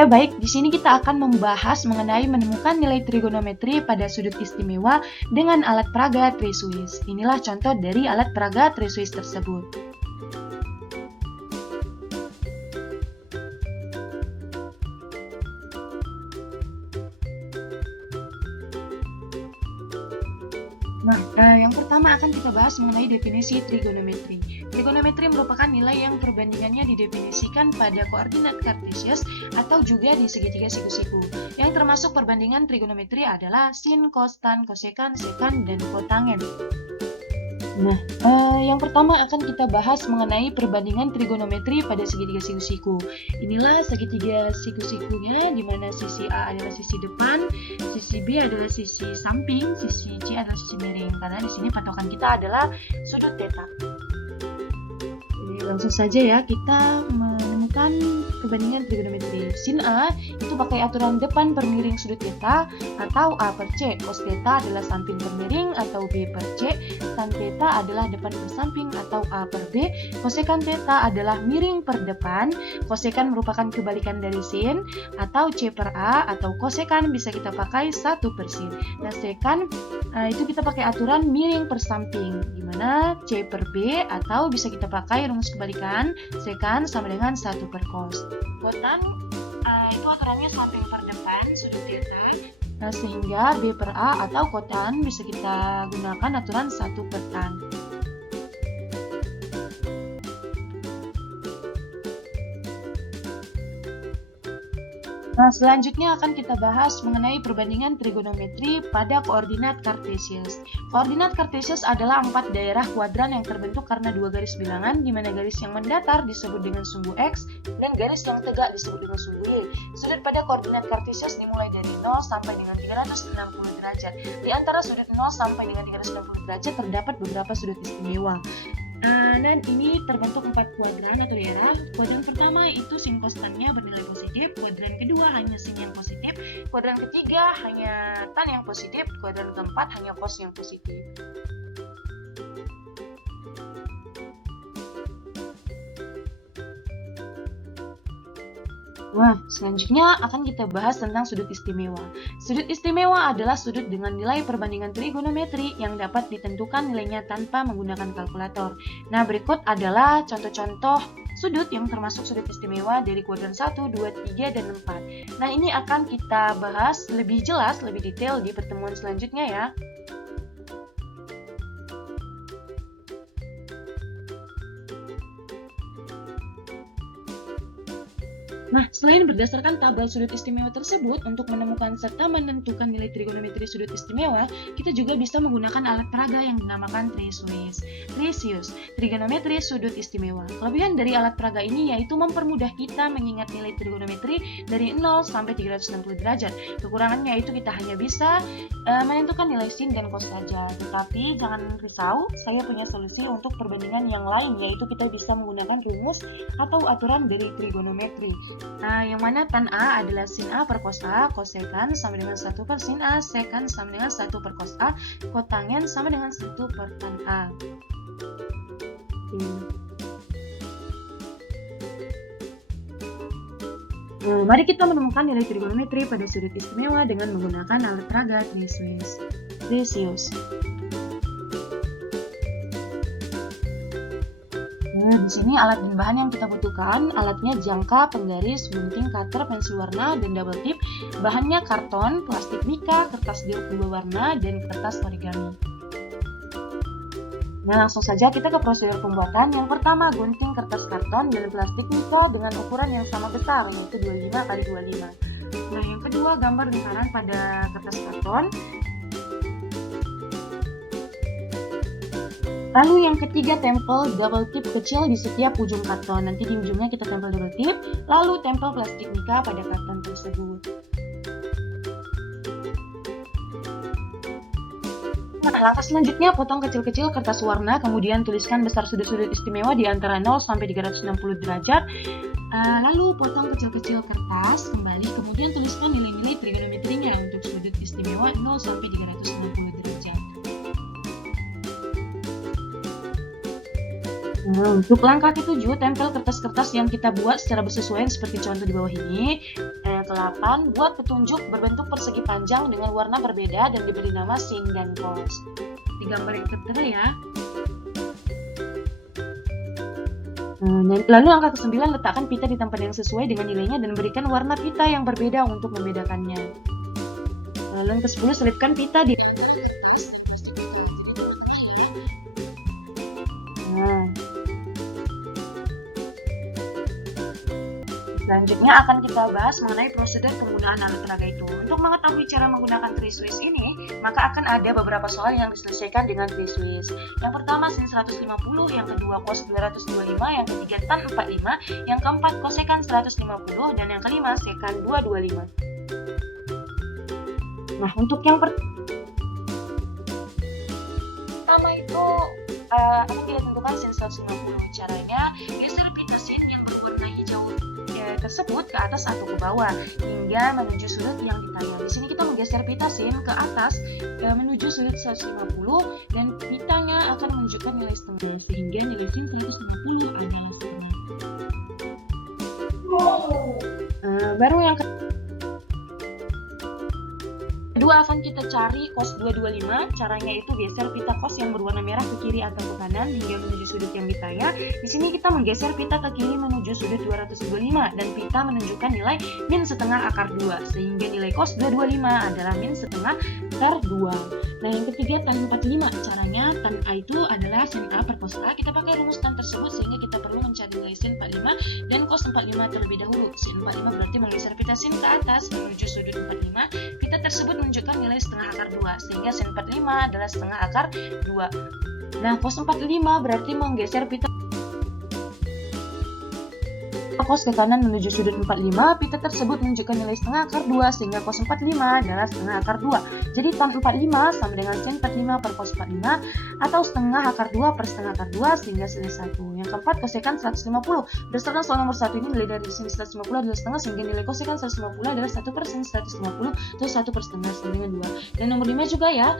Oke, baik. Di sini kita akan membahas mengenai menemukan nilai trigonometri pada sudut istimewa dengan alat peraga Tri-Swiss. Inilah contoh dari alat peraga Tri-Swiss tersebut. Nah, yang pertama akan kita bahas mengenai definisi trigonometri. Trigonometri merupakan nilai yang perbandingannya didefinisikan pada koordinat kartesius atau juga di segitiga siku-siku. Yang termasuk perbandingan trigonometri adalah sin, cos, tan, kosekan, sekan, dan kotangen. Nah, yang pertama akan kita bahas mengenai perbandingan trigonometri pada segitiga siku-siku. Inilah segitiga siku-sikunya, di mana sisi A adalah sisi depan, sisi B adalah sisi samping, sisi C adalah sisi miring. Karena di sini patokan kita adalah sudut theta. Langsung saja ya, kita menemukan perbandingan trigonometri. Sin A itu pakai aturan depan per miring sudut theta atau A per C. Cos theta adalah samping per miring atau B per C. Tan theta adalah depan per samping atau A per B. Kosekan theta adalah miring per depan. Kosekan merupakan kebalikan dari sin atau C per A, atau kosekan bisa kita pakai 1 per sin. Nah, sekan itu kita pakai aturan miring per samping, dimana C per B, atau bisa kita pakai rumus kebalikan, sekan sama dengan 1 per cos. Kotan itu aturannya samping per depan sudut theta. Nah, sehingga B per A atau kotan bisa kita gunakan aturan 1 per tan. Nah, selanjutnya akan kita bahas mengenai perbandingan trigonometri pada koordinat kartesius. Koordinat kartesius adalah 4 daerah kuadran yang terbentuk karena 2 garis bilangan, di mana garis yang mendatar disebut dengan sumbu X dan garis yang tegak disebut dengan sumbu Y. Sudut pada koordinat kartesius dimulai dari 0 sampai dengan 360 derajat. Di antara sudut 0 sampai dengan 360 derajat terdapat beberapa sudut istimewa. Dan ini terbentuk 4 kuadran atau daerah. Kuadran pertama itu sin kostannya bernilai positif, kuadran kedua hanya sin yang positif, kuadran ketiga hanya tan yang positif, kuadran keempat hanya cos yang positif. Nah, selanjutnya akan kita bahas tentang sudut istimewa. Sudut istimewa adalah sudut dengan nilai perbandingan trigonometri yang dapat ditentukan nilainya tanpa menggunakan kalkulator. Nah, berikut adalah contoh-contoh sudut yang termasuk sudut istimewa dari kuadran 1, 2, 3, dan 4. Nah, ini akan kita bahas lebih jelas, lebih detail di pertemuan selanjutnya ya. Nah, selain berdasarkan tabel sudut istimewa tersebut untuk menemukan serta menentukan nilai trigonometri sudut istimewa, kita juga bisa menggunakan alat peraga yang dinamakan Tri-Swiss. Trigonometri sudut istimewa. Kelebihan dari alat peraga ini yaitu mempermudah kita mengingat nilai trigonometri dari 0 sampai 360 derajat. Kekurangannya itu kita hanya bisa menentukan nilai sin dan cos saja. Tetapi jangan risau, saya punya solusi untuk perbandingan yang lain, yaitu kita bisa menggunakan rumus atau aturan dari trigonometri. Nah, yang mana tan A adalah sin A per cos A, kosekan sama dengan 1 per sin A, sekan sama dengan 1 per cos A, kotangen sama dengan 1 per tan A. Nah, mari kita menemukan nilai trigonometri pada sudut istimewa dengan menggunakan alat peraga Tri-Swiss. Di sini alat dan bahan yang kita butuhkan, alatnya jangka, penggaris, gunting, cutter, pensil warna, dan double tip. Bahannya karton, plastik mika, kertas diop 2 warna, dan kertas origami. Nah, langsung saja kita ke prosedur pembuatan. Yang pertama, gunting kertas karton dan plastik mika dengan ukuran yang sama besar, yaitu 25 x 25. Nah, yang kedua, gambar lingkaran pada kertas karton. Lalu yang ketiga, tempel double tip kecil di setiap ujung karton. Nanti di ujungnya kita tempel double tip, lalu tempel plastik mika pada karton tersebut. Nah, langkah selanjutnya potong kecil-kecil kertas warna, kemudian tuliskan besar sudut-sudut istimewa di antara 0 sampai 360 derajat. Lalu potong kecil-kecil kertas kembali, kemudian tuliskan nilai-nilai trigonometrinya untuk sudut istimewa 0 sampai 360 derajat. Nah, untuk langkah ke-7, tempel kertas-kertas yang kita buat secara bersesuaian seperti contoh di bawah ini. ke-8, buat petunjuk berbentuk persegi panjang dengan warna berbeda dan diberi nama sin dan cos. Di gambar yang tertera ya. Lalu angka ke-9, letakkan pita di tempat yang sesuai dengan nilainya dan berikan warna pita yang berbeda untuk membedakannya. Lalu yang ke-10, selipkan pita di Selanjutnya akan kita bahas mengenai prosedur penggunaan alat peraga itu. Untuk mengetahui cara menggunakan 3 Swiss ini, maka akan ada beberapa soal yang diselesaikan dengan 3 Swiss. Yang pertama sin 150, yang kedua cos 225, yang ketiga tan 45, yang keempat kosekan 150, dan yang kelima sekan 225. Nah, untuk yang pertama itu akan kita tentukan sin 150. Caranya, geser pita sin yang berwarna hijau tersebut ke atas atau ke bawah hingga menuju sudut yang ditanya. Di sini kita menggeser pita sin ke atas menuju sudut 150 dan pitanya akan menunjukkan nilai setengah sehingga nilai sin 150 ini. Baru yang kedua akan kita cari cos 225. Caranya itu geser pita cos yang berwarna merah ke kiri atau ke kanan hingga menuju sudut yang ditanya. Di sini kita menggeser pita ke kiri menuju sudut 225 dan pita menunjukkan nilai min setengah akar 2 sehingga nilai cos 225 adalah min setengah akar 2. Nah, yang ketiga tan 45. Caranya tan A itu adalah sin A per cos A. Kita pakai rumus tan tersebut sehingga kita perlu mencari nilai sin 45 dan cos 45 terlebih dahulu. Sin 45 berarti menggeser pita sin ke atas menuju sudut 45. Pita tersebut menunjukkan nilai setengah akar 2 sehingga sin 45 adalah setengah akar 2. Nah, cos 45 berarti menggeser pita cos ke kanan menuju sudut 45. Pita tersebut menunjukkan nilai setengah akar 2 sehingga cos 45 adalah setengah akar 2. Jadi tan 45 sama dengan sin 45 per cos 45 atau setengah akar 2 per setengah akar 2 sehingga nilai 1. Yang keempat, kosekan 150. Berdasarkan soal nomor 1 ini, nilai dari sin 150 adalah setengah sehingga nilai kosekan 150 adalah 1 per sin 150 atau 1 per setengah sama dengan 2. Dan nomor 5 juga ya.